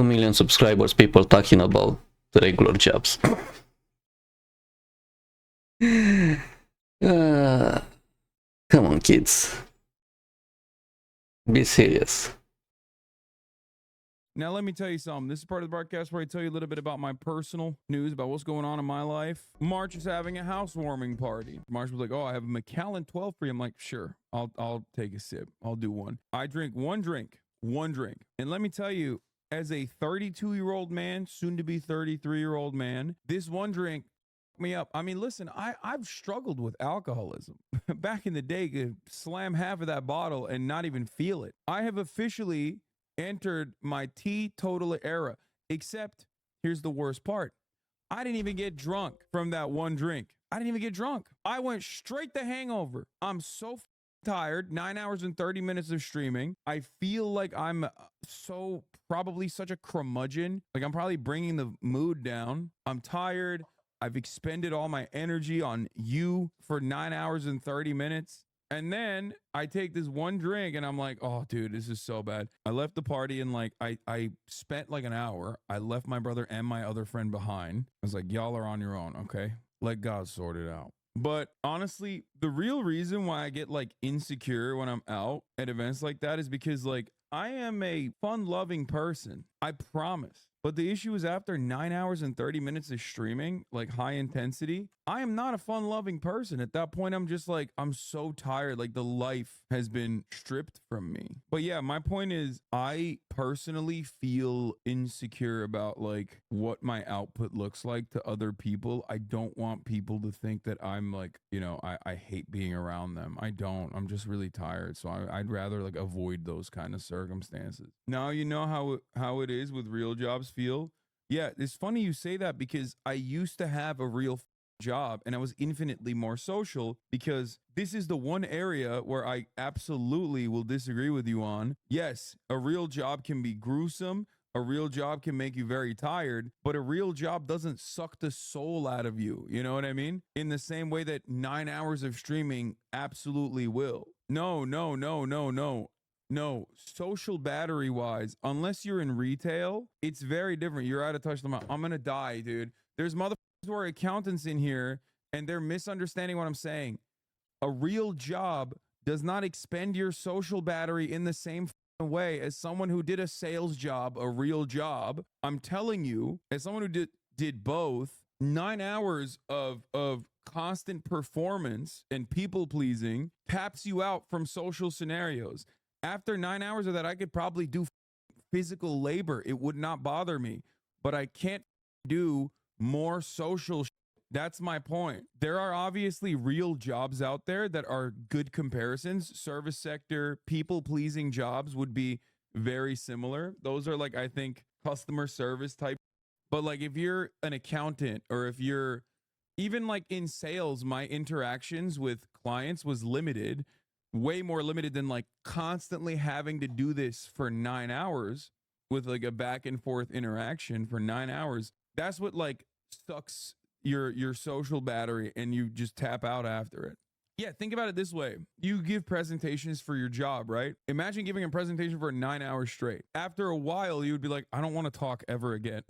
2 million subscribers, people talking about the regular jobs. Come on, kids. Be serious. Now, let me tell you something. This is part of the broadcast where I tell you a little bit about my personal news, about what's going on in my life. March is having a housewarming party. March was like, oh, I have a Macallan 12 free. I'm like, sure, I'll take a sip. I'll do one. I drink one drink. And let me tell you, as a 32-year-old man, soon to be 33-year-old man, this one drink me up. I mean, listen, I've struggled with alcoholism. Back in the day, could slam half of that bottle and not even feel it. I have officially entered my teetotal era, except here's the worst part. I didn't even get drunk from that one drink. I didn't even get drunk. I went straight to hangover. I'm so tired. 9 hours and 30 minutes of streaming. I feel like I'm probably such a curmudgeon. Like I'm probably bringing the mood down. I'm tired. I've expended all my energy on you for 9 hours and 30 minutes. And then I take this one drink and I'm like, oh, dude, this is so bad. I left the party and like I spent like an hour. I left my brother and my other friend behind. I was like, y'all are on your own, okay? Let God sort it out. But honestly, the real reason why I get like insecure when I'm out at events like that is because like I am a fun-loving person. I promise. But the issue is after 9 hours and 30 minutes of streaming, like high intensity, I am not a fun-loving person. At that point, I'm just like, I'm so tired. Like the life has been stripped from me. But yeah, my point is I personally feel insecure about like what my output looks like to other people. I don't want people to think that I'm like, you know, I hate being around them. I don't. I'm just really tired. So I'd rather like avoid those kind of circumstances. Now, you know how it is with real jobs feel. Yeah, it's funny you say that because I used to have a real job and I was infinitely more social, because this is the one area where I absolutely will disagree with you on. Yes, a real job can be gruesome. A real job can make you very tired, but a real job doesn't suck the soul out of you. You know what I mean? In the same way that 9 hours of streaming absolutely will. No. No, social battery wise, unless you're in retail, it's very different. You're out of touch. I'm going to die, dude. There's motherfuckers who are accountants in here and they're misunderstanding what I'm saying. A real job does not expend your social battery in the same way as someone who did a sales job, a real job. I'm telling you, as someone who did both, 9 hours of constant performance and people pleasing taps you out from social scenarios. After 9 hours of that, I could probably do physical labor. It would not bother me, but I can't do more social shit. That's my point. There are obviously real jobs out there that are good comparisons. Service sector, people-pleasing jobs would be very similar. Those are like, I think, customer service type. But like if you're an accountant or if you're even like in sales, my interactions with clients was limited, way more limited than like constantly having to do this for 9 hours with like a back and forth interaction for 9 hours. That's what like sucks your social battery and you just tap out after it. Yeah, think about it this way. You give presentations for your job, right? Imagine giving a presentation for 9 hours straight. After a while, you would be like, I don't want to talk ever again.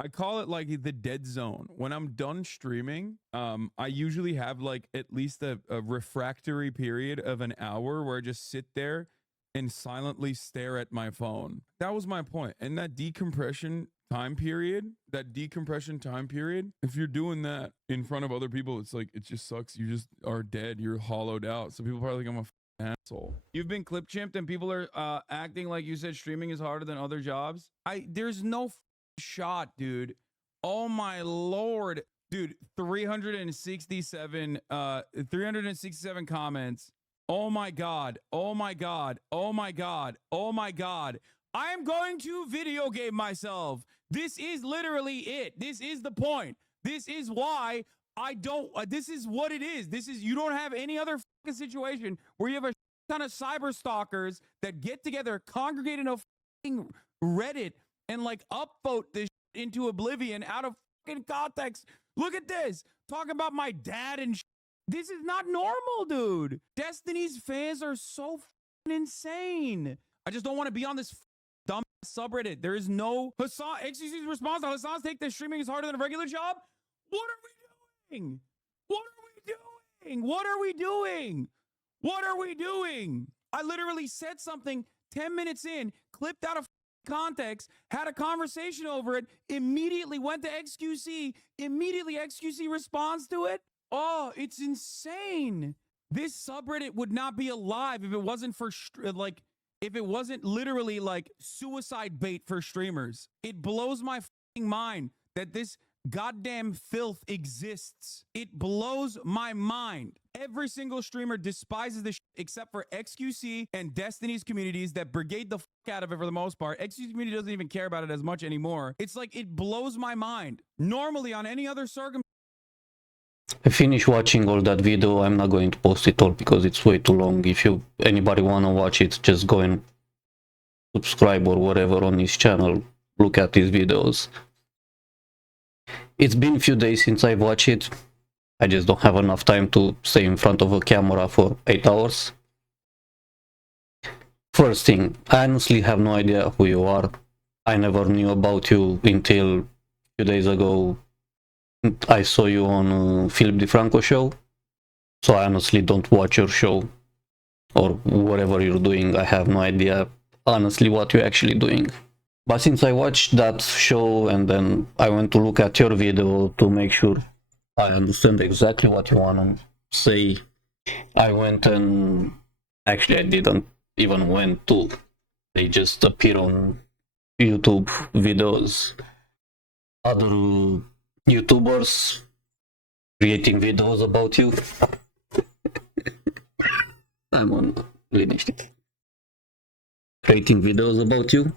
I call it like the dead zone. When I'm done streaming, I usually have like at least a refractory period of an hour where I just sit there and silently stare at my phone. That was my point. And that decompression time period, if you're doing that in front of other people, it's like, it just sucks. You just are dead. You're hollowed out. So people probably think I'm a asshole. You've been clip chimped and people are acting like you said streaming is harder than other jobs. There's no shot, dude. Oh my Lord. Dude, 367 comments. Oh my God. I am going to video game myself. This is literally it. This is the point. This is why I don't, this is what it is. You don't have any other fucking situation where you have a ton of cyber stalkers that get together, congregate in a fucking Reddit and like upvote this into oblivion out of fucking context. Look at this. Talking about my dad and this is not normal, dude. Destiny's fans are so fucking insane. I just don't want to be on this dumb subreddit. There is no XQC's response. Hassan's take that streaming is harder than a regular job. What are we doing? What are we doing? What are we doing? What are we doing? I literally said something 10 minutes in, clipped out of context, had a conversation over it, immediately went to XQC, immediately XQC responds to it. Oh, it's insane. This subreddit would not be alive if it wasn't for if it wasn't literally like suicide bait for streamers. It blows my mind that this goddamn filth exists. It blows my mind. Every single streamer despises this except for XQC and Destiny's communities that brigade the out of it for the most part. XQC community doesn't even care about it as much anymore. It's like it blows my mind. Normally on any other circumstance, I finished watching all that video. I'm not going to post it all because it's way too long. If anybody wanna watch it, just go and subscribe or whatever on his channel. Look at his videos. It's been a few days since I've watched it. I just don't have enough time to stay in front of a camera for 8 hours. First thing, I honestly have no idea who you are. I never knew about you until a few days ago. I saw you on Philip DeFranco show. So I honestly don't watch your show or whatever you're doing. I have no idea honestly what you're actually doing. But since I watched that show and then I went to look at your video to make sure I understand exactly what you want to say, I went and actually I didn't even went to, they just appear on YouTube videos. Other YouTubers creating videos about you. I'm on liniștit. Creating videos about you.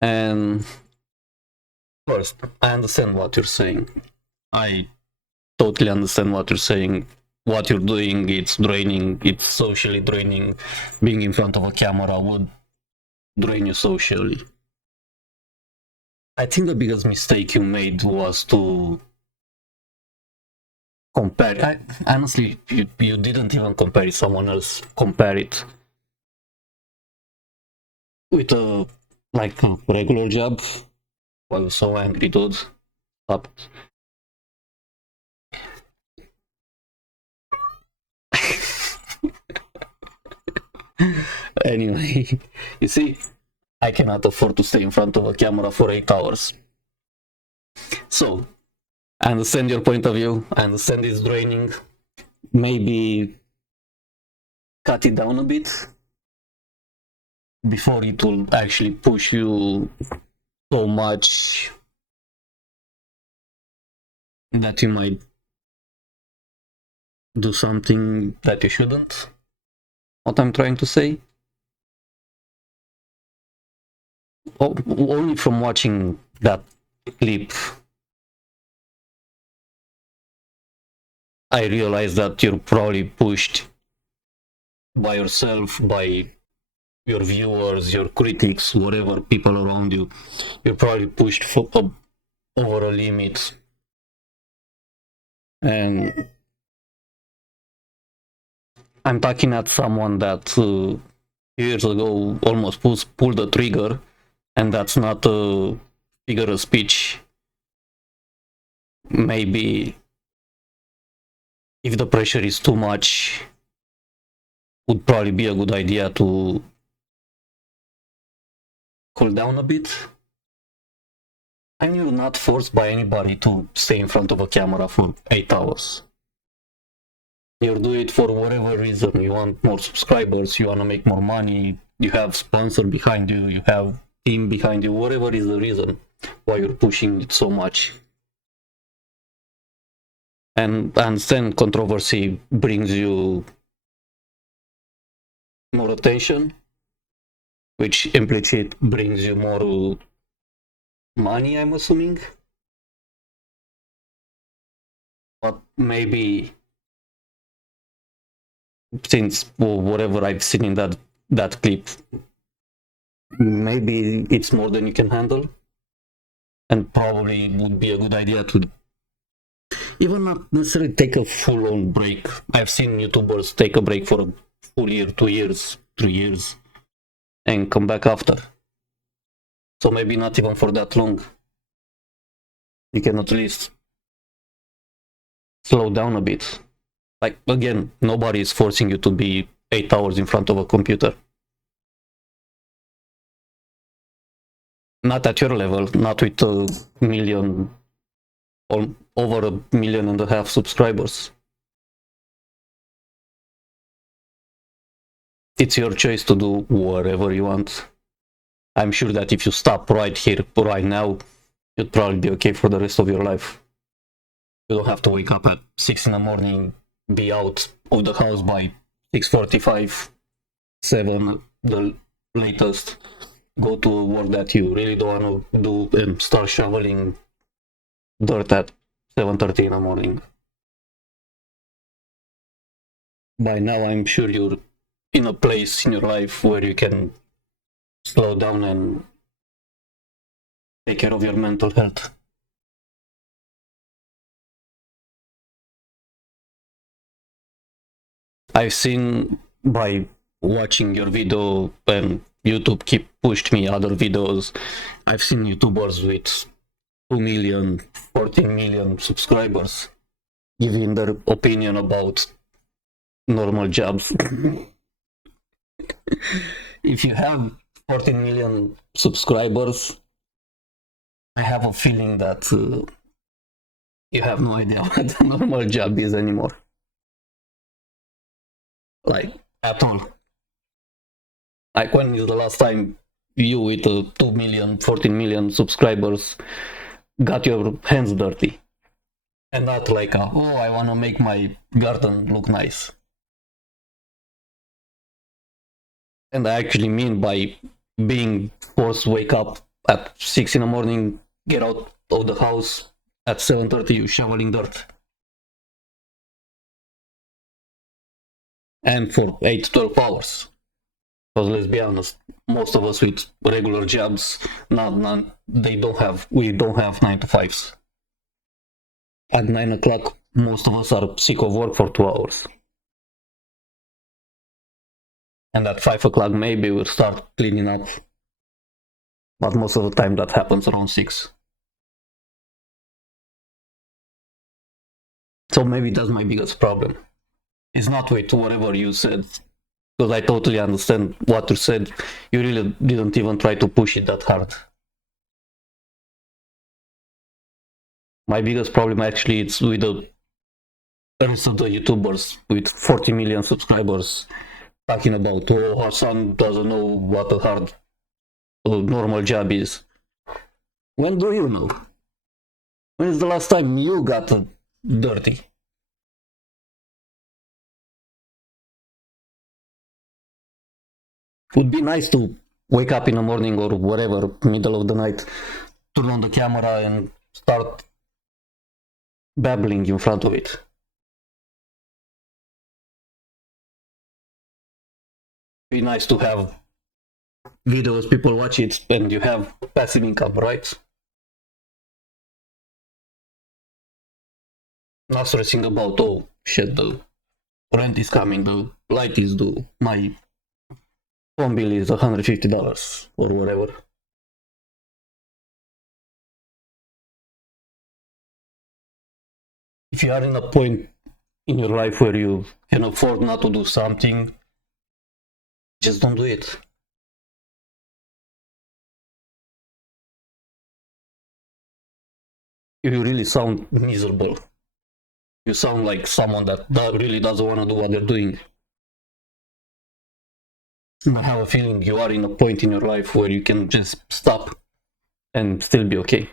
And first, I understand what you're saying. I totally understand what you're saying. What you're doing, it's draining, it's socially draining. Being in front of a camera would drain you socially. I think the biggest mistake you made was to compare. Honestly, you didn't even compare it, someone else compare it with a regular job. I was so angry, dude. Stop. Anyway, you see, I cannot afford to stay in front of a camera for 8 hours. So, I understand your point of view. I understand it's draining. Maybe cut it down a bit before it will actually push you so much that you might do something that you shouldn't. What I'm trying to say? Only from watching that clip, I realized that you're probably pushed by yourself, by your viewers, your critics, whatever people around you. You're probably pushed over a limit. And I'm talking at someone that years ago almost pulled the trigger, and that's not a figure of speech. Maybe if the pressure is too much, would probably be a good idea to cool down a bit. And you're not forced by anybody to stay in front of a camera for 8 hours. You do it for whatever reason. You want more subscribers, you want to make more money, you have sponsor behind you, you have team behind you, whatever is the reason why you're pushing it so much. And I understand controversy brings you more attention, which implicit brings you more money, I'm assuming. But maybe, since whatever I've seen in that clip, maybe it's more than you can handle, and probably would be a good idea to even not necessarily take a full-on break. I've seen YouTubers take a break for a full year, 2 years, 3 years, and come back after. So maybe not even for that long. You can at least slow down a bit. Like, again, nobody is forcing you to be 8 hours in front of a computer. Not at your level, not with a million or over 1.5 million subscribers. It's your choice to do whatever you want. I'm sure that if you stop right here, right now, you'd probably be okay for the rest of your life. You don't have to wake up at 6 in the morning, be out of the house by 6:45, 7 the latest, go to work that you really don't want to do and start shoveling dirt at 7:30 in the morning. By now, I'm sure you're in a place in your life where you can slow down and take care of your mental health. I've seen by watching your video and YouTube keep pushed me other videos. I've seen YouTubers with 2 million, 14 million subscribers giving their opinion about normal jobs. If you have 14 million subscribers, I have a feeling that you have no idea what a normal job is anymore. Like, at all. Like, when is the last time you with 2 million, 14 million subscribers got your hands dirty? And not like, oh, I want to make my garden look nice. And I actually mean by being forced to wake up at 6 in the morning, get out of the house at 7:30, you shoveling dirt. And for 8 to 12 hours. Because let's be honest, most of us with regular jobs, we don't have 9 to 5s. At 9 o'clock, most of us are sick of work for 2 hours. And at 5 o'clock, maybe we'll start cleaning up. But most of the time, that happens around 6. So maybe that's my biggest problem. It's not with whatever you said, because I totally understand what you said. You really didn't even try to push it that hard. My biggest problem actually is with the rest of the YouTubers with 40 million subscribers talking about, oh, Hasan doesn't know what a hard normal job is. When do you know? When is the last time you got dirty? Would be nice to wake up in the morning or whatever, middle of the night, turn on the camera and start babbling in front of it. Be nice to have videos, people watch it, and you have passive income, right? Not stressing about, oh shit, the rent is coming, the light is due, my phone bill is $150 or whatever. If you are in a point in your life where you can afford not to do something, just don't do it. You really sound miserable. You sound like someone that really doesn't want to do what they're doing. I have a feeling you are in a point in your life where you can just stop and still be okay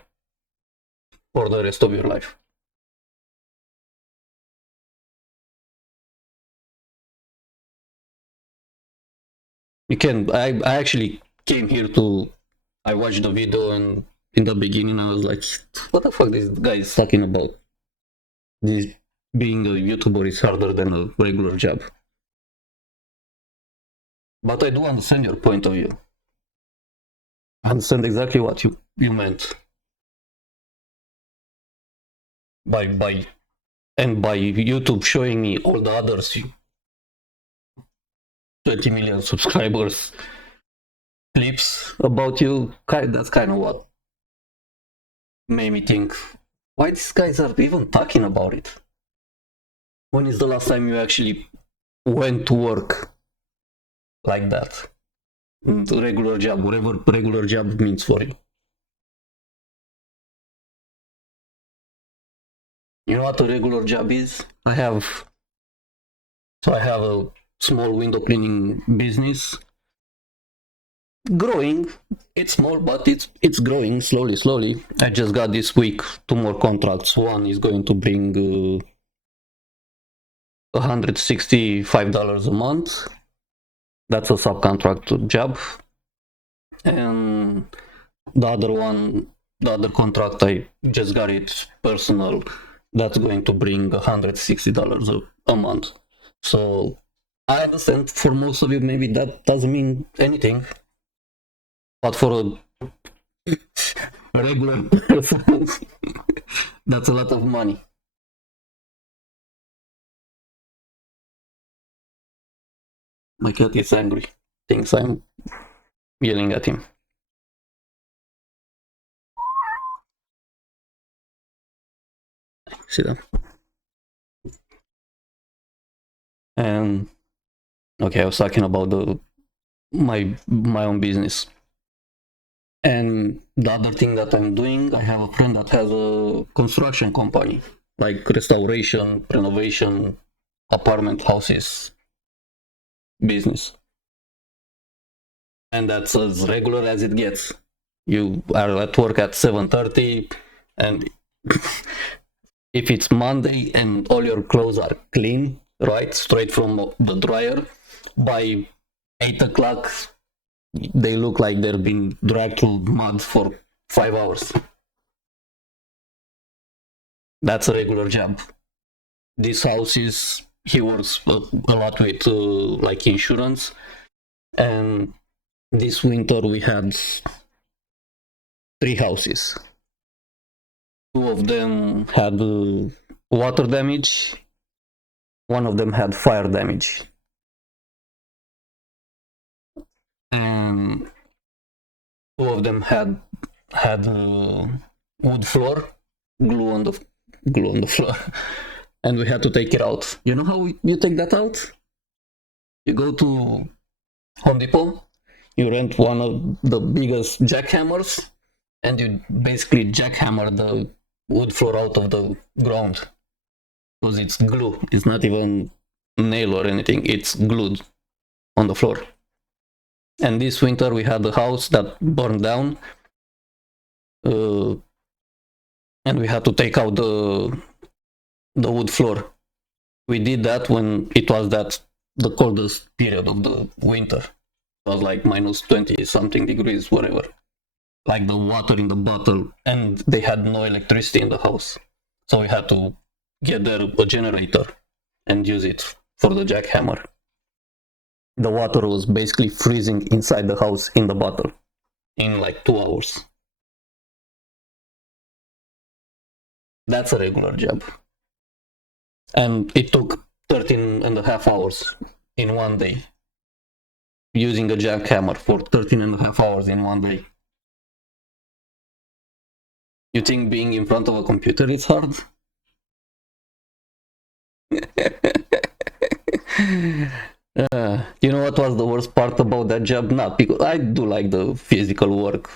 for the rest of your life. You can. I actually came here to. I watched the video and in the beginning I was like, what the fuck this guy is talking about? This being a YouTuber is harder than a regular job. But I do understand your point of view. I understand exactly what you meant. By YouTube showing me all the others 20 million subscribers clips about you, that's kind of what made me think, why these guys are even talking about it? When is the last time you actually went to work like that? The regular job, whatever regular job means for you. You know what a regular job is? I have a small window cleaning business. Growing. It's small, but it's growing slowly. I just got this week 2 more contracts. One is going to bring $165 a month. That's a subcontract job. And the other contract, I just got it personal. That's going to bring $160 a month. So I understand for most of you, maybe that doesn't mean anything. But for a regular person, that's a lot of money. My cat is angry. Thinks I'm yelling at him. See that? And okay, I was talking about my own business. And the other thing that I'm doing, I have a friend that has a construction company, like restoration, renovation, apartment houses business. And that's as regular as it gets. You are at work at 7:30, and if it's Monday and all your clothes are clean, right, straight from the dryer, by 8 o'clock, they look like they've been dragged through mud for 5 hours. That's a regular job. This house he works a lot with like insurance, and this winter we had 3 houses. 2 of them had water damage, 1 of them had fire damage. And 2 of them had wood floor, glue on the floor, and we had to take it out. You know how you take that out? You go to Home Depot, you rent one of the biggest jackhammers, and you basically jackhammer the wood floor out of the ground, because it's glue. It's not even nail or anything, it's glued on the floor. And this winter we had a house that burned down, and we had to take out the wood floor. We did that when it was the coldest period of the winter. It was like minus 20 something degrees, whatever. Like the water in the bottle, and they had no electricity in the house. So we had to get there a generator and use it for the jackhammer. The water was basically freezing inside the house in the bottle in like 2 hours. That's a regular job. And it took 13.5 hours in one day. Using a jackhammer for 13.5 hours in one day. You think being in front of a computer is hard? You know what was the worst part about that job? Not because I do like the physical work.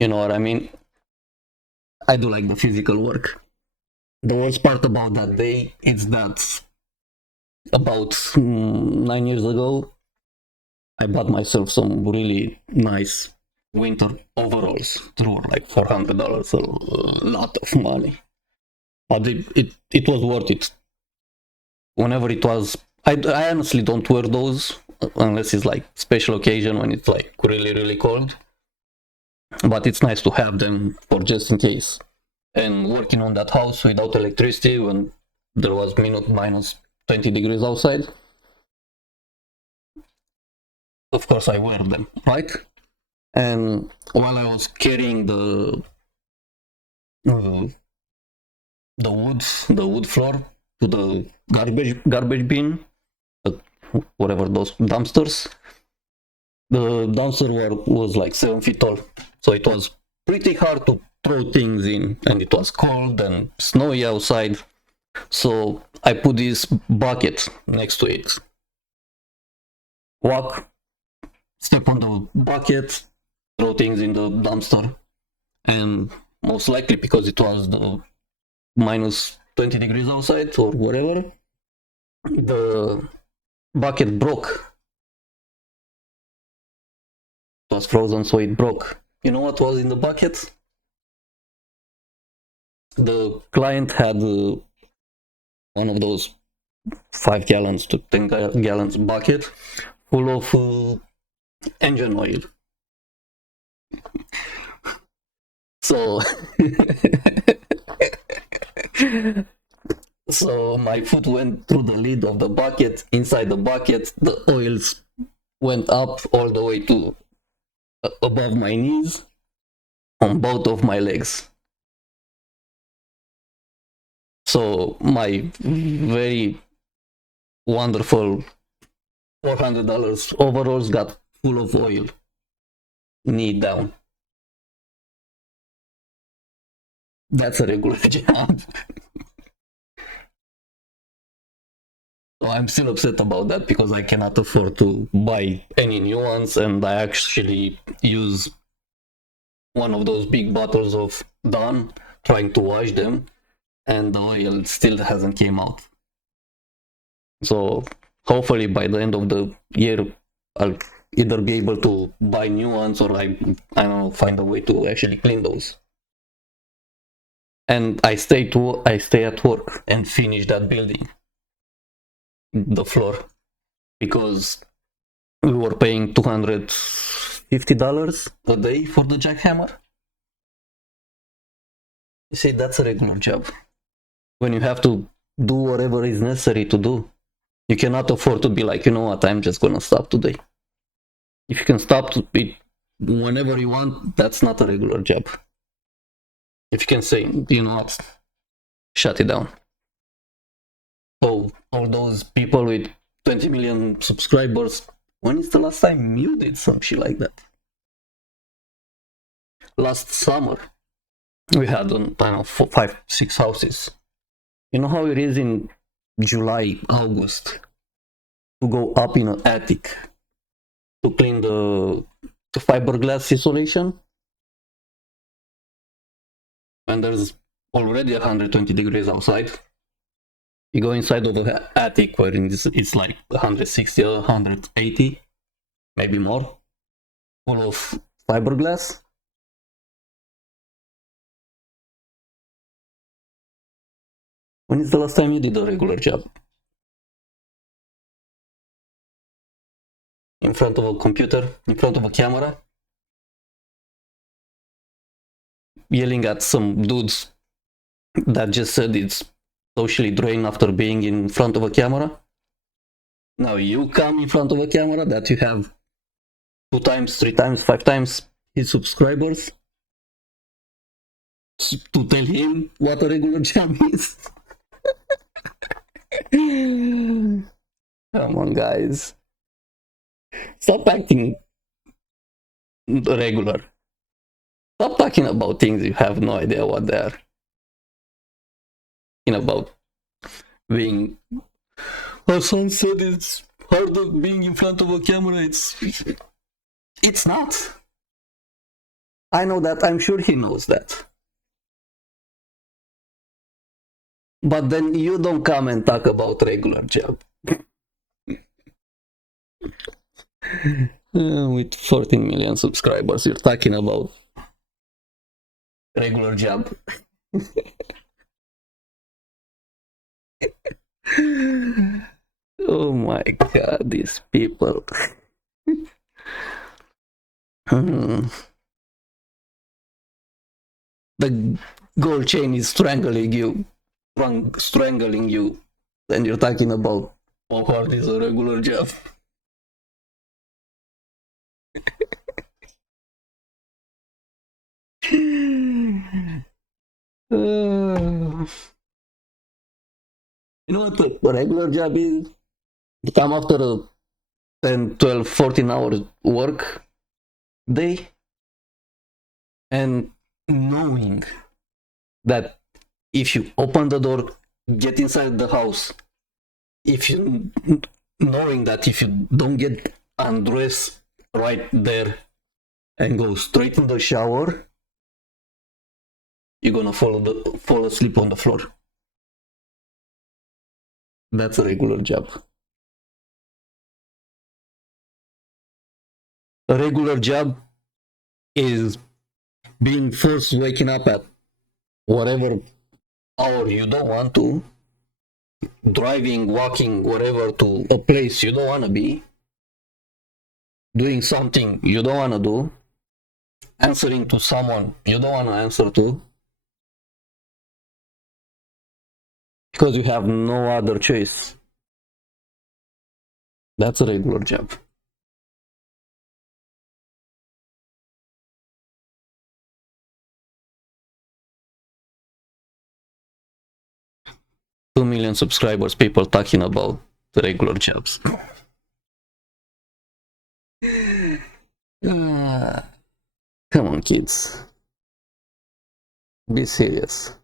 You know what I mean? I do like the physical work. The worst part about that day is that about 9 years ago, I bought myself some really nice winter overalls. They were like $400, a lot of money. But it was worth it. Whenever it was, I honestly don't wear those unless it's like special occasion when it's like really, really cold. But it's nice to have them for just in case. And working on that house without electricity when there was minus 20 degrees outside, of course I wear them, right? And while I was carrying the wood floor to the garbage bin, whatever those dumpsters, The dumpster was like 7 feet tall, so it was pretty hard to throw things in, and it was cold and snowy outside. So I put this bucket next to it. Walk, step on the bucket, throw things in the dumpster, and most likely because it was the minus 20 degrees outside or whatever, the bucket broke. It was frozen, so it broke. You know what was in the bucket? The client had one of those 5 gallons to 10 gallons bucket full of engine oil. So so my foot went through the lid of the bucket. Inside the bucket, the oils went up all the way to above my knees on both of my legs. So my very wonderful $400 overalls got full of oil, knee down. That's a regular job. So I'm still upset about that because I cannot afford to buy any new ones, and I actually use one of those big bottles of Dawn trying to wash them, and the oil still hasn't came out. So hopefully by the end of the year I'll either be able to buy new ones, or I don't know, find a way to actually clean those. And I stay at work and finish that building, the floor, because we were paying $250 a day for the jackhammer. You see, that's a regular job. When you have to do whatever is necessary to do, you cannot afford to be like, you know what, I'm just gonna stop today. If you can stop it whenever you want, that's not a regular job. If you can say, you know what, shut it down. So all those people with 20 million subscribers, when is the last time you did some shit like that? Last summer, we had, I don't know, 5, 6 houses. You know how it is in July, August, to go up in an attic to clean the fiberglass insulation? And there's already 120 degrees outside. You go inside of the attic where it's like 160 or 180, maybe more, full of fiberglass. When is the last time you did a regular job? In front of a computer, in front of a camera, yelling at some dudes that just said it's socially drained after being in front of a camera. Now you come in front of a camera that you have 2 times, 3 times, 5 times his subscribers to tell him what a regular job is. Come on, guys. Stop acting regular. Stop talking about things you have no idea what they are. About being, Hasan said it's harder being in front of a camera. It's not. I know that. I'm sure he knows that. But then you don't come and talk about regular job. With 14 million subscribers, you're talking about regular job. Oh my god, these people. The gold chain is strangling you. Strangling you. Then you're talking about how hard is a regular job. You know what the regular job is? To come after a 10, 12, 14 hours work day, and knowing that if you open the door, get inside the house, if you knowing that if you don't get undressed right there and go straight in the shower, you're gonna fall asleep on the floor. That's a regular job. A regular job is being first waking up at whatever hour you don't want to, driving, walking, whatever to a place you don't want to be, doing something you don't want to do, answering to someone you don't want to answer to, because you have no other choice. That's a regular job. Two million subscribers, people talking about the regular jobs. Come on, kids. Be serious.